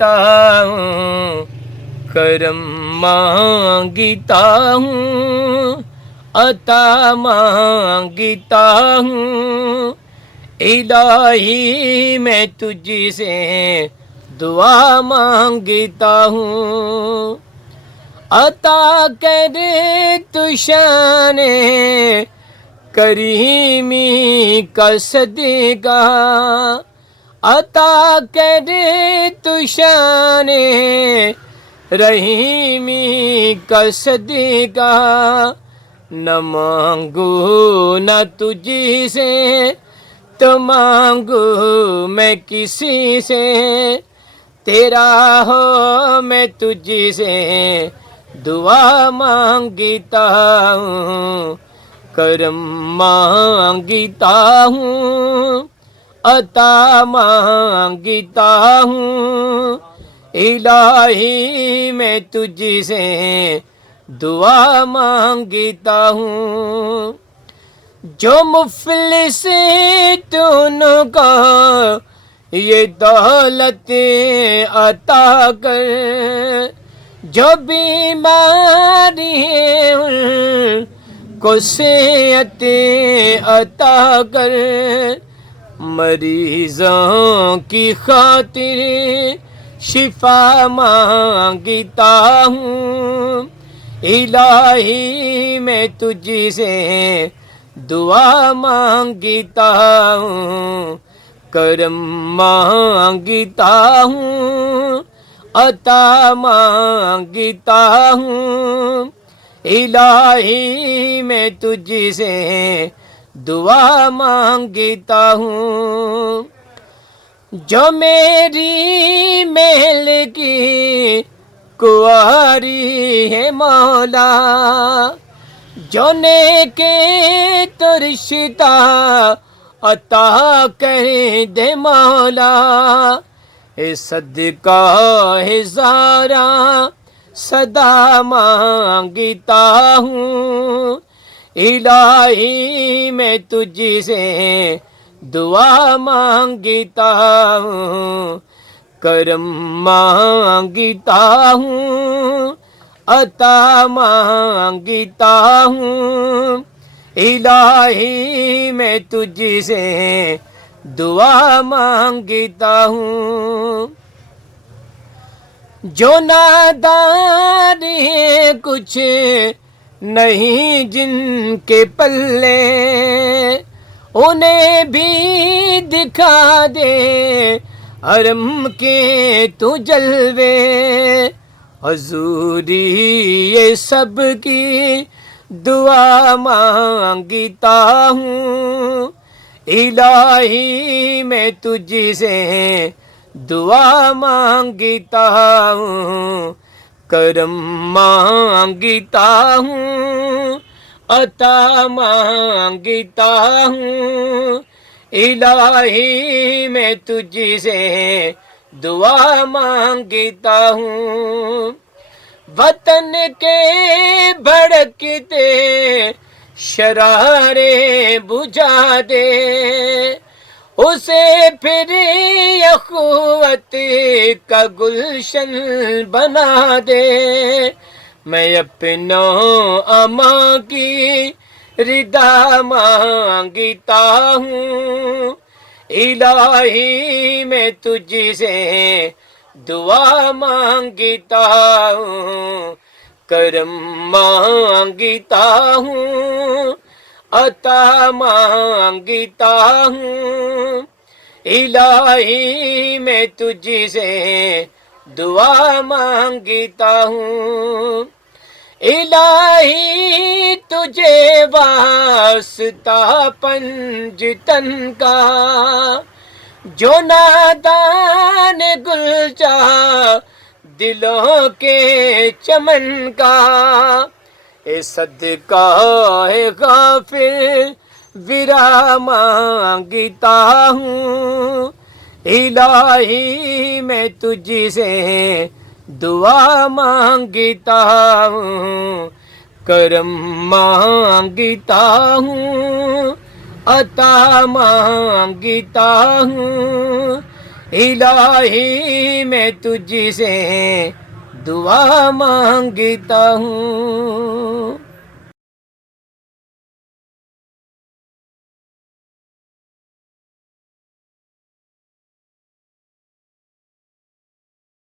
ہوں کرم مانگتا ہوں، عطا مانگتا ہوں، الہی میں تجھ سے دعا مانگتا ہوں، عطا کرے تو شان کریمی کا صدقہ، عطا کرے تو شان رحیمی کا صدقہ، نہ مانگو نہ تجھ سے تو مانگو میں کسی سے، تیرا ہو میں تجھ سے دعا مانگتا ہوں، کرم مانگتا ہوں، عطا مانگتا ہوں، الہی میں تجھ سے دعا مانگتا ہوں، جو مفلس تن کو یہ دولت عطا کر، جو بیماری ہے ان کو صحت عطا کر، مریضوں کی خاطر شفا مانگتا ہوں، الہی میں تجھ سے دعا مانگتا ہوں، کرم مانگتا ہوں، عطا مانگتا ہوں، الہی میں تجھ سے دعا مانگتا ہوں، جو میری محل کی کنواری ہے مولا، جو نیک تو رشتہ عطا کر دے مولا، اے صدقہ ہزاراں صدا مانگتا ہوں، الہی میں تجھ سے دعا مانگتا ہوں، کرم مانگتا ہوں، عطا مانگتا ہوں، الہی میں تجھ سے دعا مانگتا ہوں، جو نادان ہے کچھ نہیں جن کے پلے، انہیں بھی دکھا دے حرم کے تو جلوے، حضوری یہ سب کی دعا مانگتا ہوں، الہی میں تجھ سے دعا مانگتا ہوں، کرم مانگتا ہوں، عطا مانگتا ہوں، الہی میں تجھ سے دعا مانگتا ہوں، وطن کے بھڑکتے شرارے بجھا دے، اسے پھر اخوت کا گلشن بنا دے، میں اپنوں اماں کی رضا مانگتا ہوں، الہی میں تجھ سے دعا مانگتا ہوں، کرم مانگتا ہوں، عطا مانگتا ہوں، الہی میں تجھ سے دعا مانگتا ہوں، الہی تجھے واسطہ پنجتن کا، جو نادان گلچا دلوں کے چمن کا، اے صدقہ ہے غافل ورا مانگتا ہوں، الہی میں تجھ سے دعا مانگتا ہوں، کرم مانگتا ہوں، عطا مانگتا ہوں، الہی میں تجھ سے دعا مانگتا ہوں.